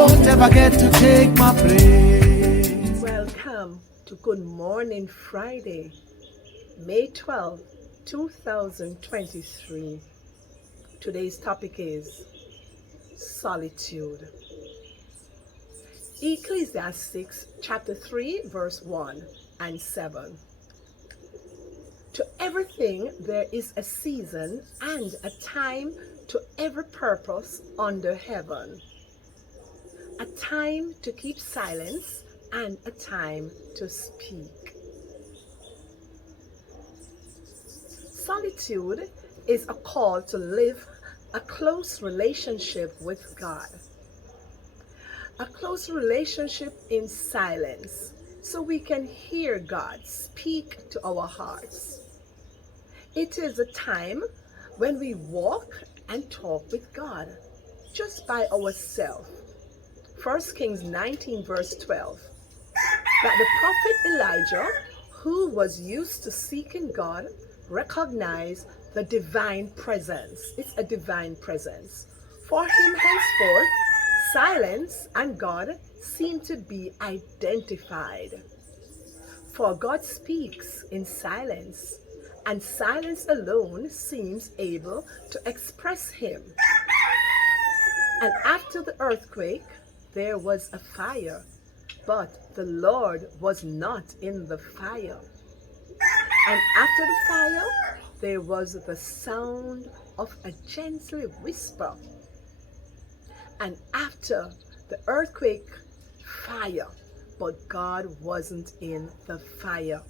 won't ever get to take my place. Welcome to Good Morning Friday, May 12, 2023. Today's topic is solitude. Ecclesiastes chapter 3 verse 1 and 7. To everything there is a season and a time to every purpose under heaven. A time to keep silence and a time to speak. Solitude is a call to live a close relationship with God. A close relationship in silence, so we can hear God speak to our hearts. It is a time when we walk and talk with God, just by ourselves. 1 Kings 19 verse 12. That the prophet Elijah, who was used to seeking God, recognized the divine presence. It's a divine presence. For him henceforth, silence and God seem to be identified. For God speaks in silence, and silence alone seems able to express him. And after the earthquake, there was a fire, but the Lord was not in the fire. And after the fire, there was the sound of a gentle whisper. And after the earthquake, fire, but God wasn't in the fire.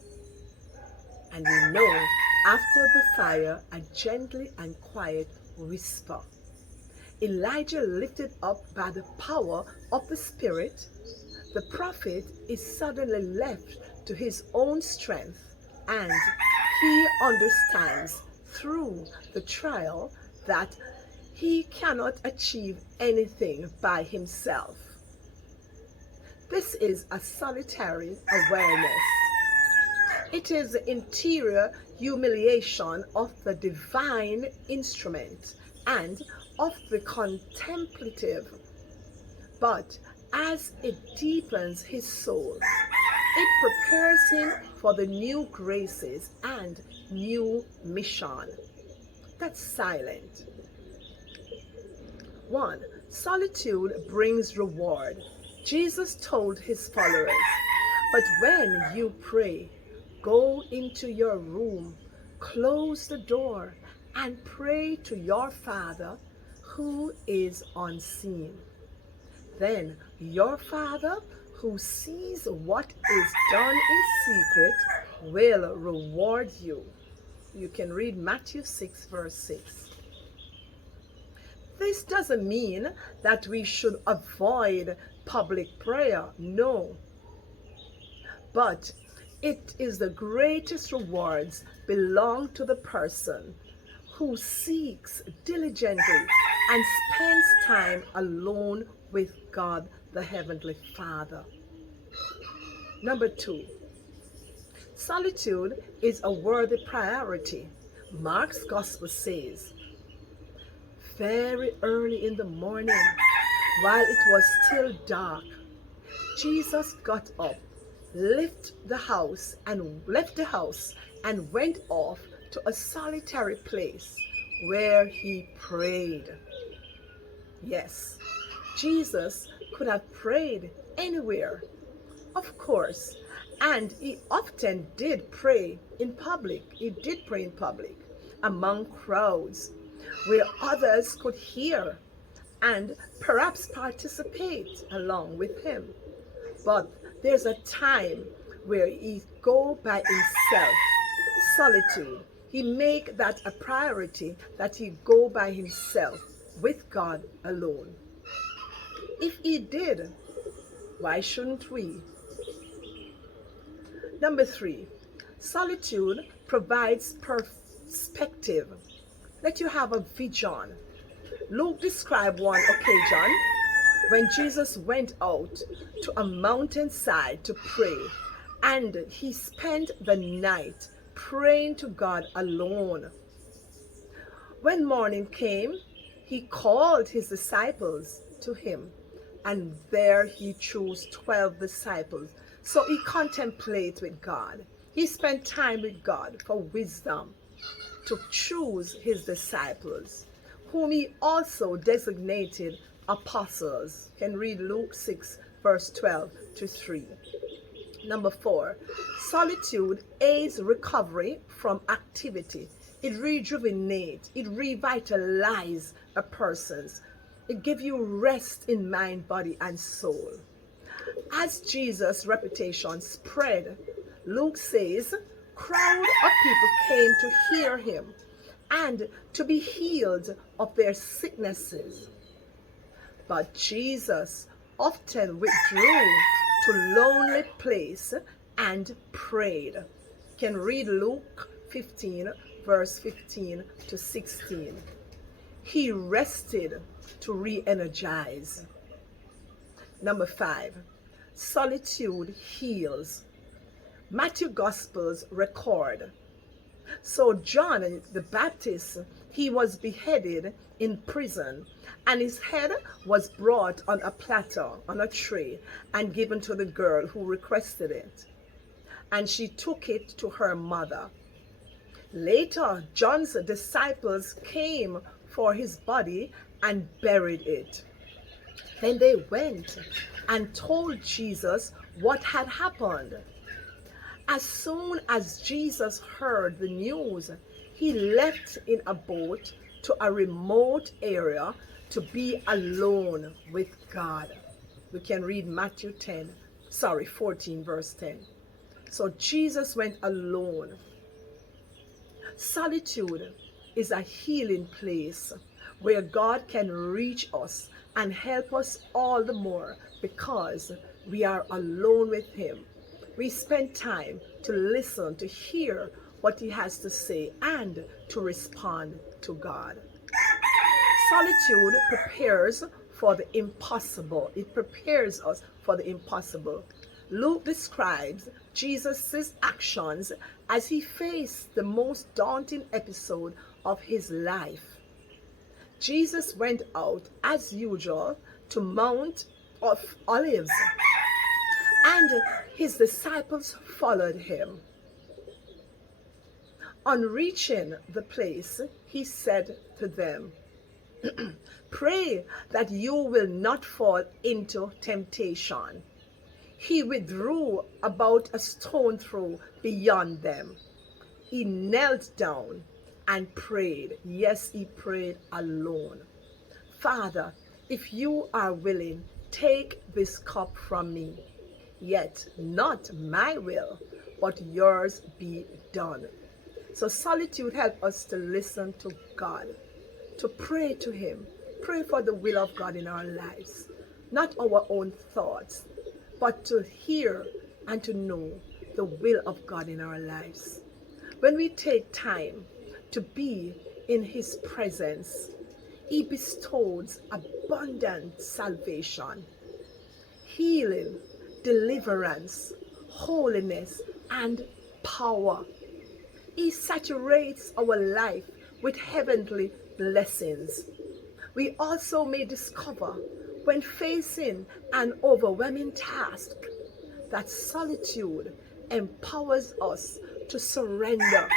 And we know after the fire, a gentle and quiet whisper. Elijah, lifted up by the power of the Spirit, the prophet is suddenly left to his own strength, and he understands through the trial that he cannot achieve anything by himself. This is a solitary awareness. It is the interior humiliation of the divine instrument and of the contemplative. But as it deepens his soul, it prepares him for the new graces and new mission. That's silent. 1. Solitude brings reward. Jesus told his followers, "But when you pray, go into your room, close the door, and pray to your Father who is unseen. Then your Father who sees what is done in secret will reward you." You can read Matthew 6 verse 6. This doesn't mean that we should avoid public prayer, no. But it is the greatest rewards belong to the person who seeks diligently and spends time alone with God, the Heavenly Father. Number 2, solitude is a worthy priority. Mark's Gospel says, very early in the morning, while it was still dark, Jesus got up, left the house and went off to a solitary place where he prayed. Yes, Jesus could have prayed anywhere, of course, and he often did pray in public. He did pray in public among crowds where others could hear and perhaps participate along with him. But there's a time where he go by himself, solitude. He make that a priority, that he go by himself with God alone. If he did, why shouldn't we? Number 3, solitude provides perspective. Let you have a vision. Luke described one occasion when Jesus went out to a mountainside to pray, and he spent the night praying to God alone. When morning came, he called his disciples to him, and there he chose 12 disciples. So he contemplates with God. He spent time with God for wisdom to choose his disciples, whom he also designated apostles. You can read Luke 6, verse 12 to 3. Number 4, solitude aids recovery from activity. It rejuvenates, it revitalizes a person's. It gives you rest in mind, body, and soul. As Jesus' reputation spread, Luke says, crowd of people came to hear him and to be healed of their sicknesses. But Jesus often withdrew to lonely place and prayed. You can read Luke 15, verse 15 to 16. He rested to re-energize. Number 5, solitude heals. Matthew Gospels record. So John the Baptist, he was beheaded in prison, and his head was brought on a platter, on a tray, and given to the girl who requested it. And she took it to her mother. Later, John's disciples came for his body and buried it. Then they went and told Jesus what had happened. As soon as Jesus heard the news, he left in a boat to a remote area to be alone with God. We can read Matthew 14, verse 10. So Jesus went alone. Solitude is a healing place where God can reach us and help us all the more because we are alone with him. We spend time to listen, to hear what he has to say, and to respond to God. Solitude prepares for the impossible. It prepares us for the impossible. Luke describes Jesus' actions as he faced the most daunting episode of his life. Jesus went out, as usual, to Mount of Olives, and his disciples followed him. On reaching the place, he said to them, pray that you will not fall into temptation. He withdrew about a stone's throw beyond them. He knelt down and prayed. Yes, he prayed alone. Father, if you are willing, take this cup from me. Yet not my will, but yours be done. So solitude helps us to listen to God, to pray to him, pray for the will of God in our lives, not our own thoughts, but to hear and to know the will of God in our lives. When we take time to be in his presence, he bestows abundant salvation, healing, deliverance, holiness, and power. He saturates our life with heavenly blessings. We also may discover, when facing an overwhelming task, that solitude empowers us to surrender.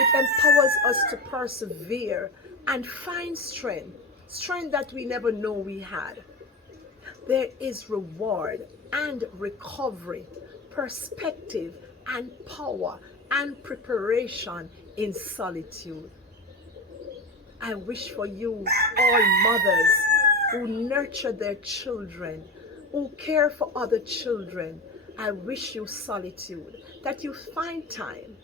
It empowers us to persevere and find strength that we never know we had. There is reward and recovery, perspective and power and preparation in solitude. I wish for you, all mothers who nurture their children, who care for other children, I wish you solitude, that you find time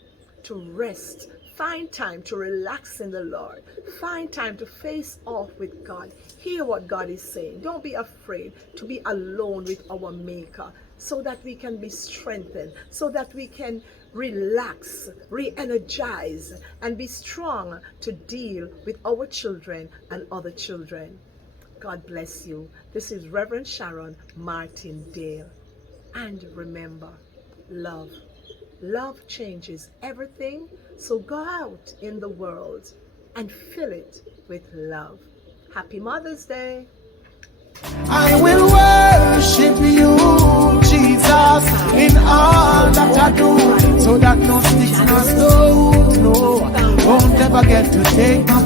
to rest, find time to relax in the Lord, find time to face off with God. Hear what God is saying. Don't be afraid to be alone with our Maker, so that we can be strengthened, so that we can relax, re-energize, and be strong to deal with our children and other children. God bless you. This is Reverend Sharon Martindale. And remember, love. Love changes everything. So go out in the world and fill it with love. Happy Mother's Day. I will work. worship you, Jesus, in all that I do, so that no sticks, no stones, no, won't ever get to take my place.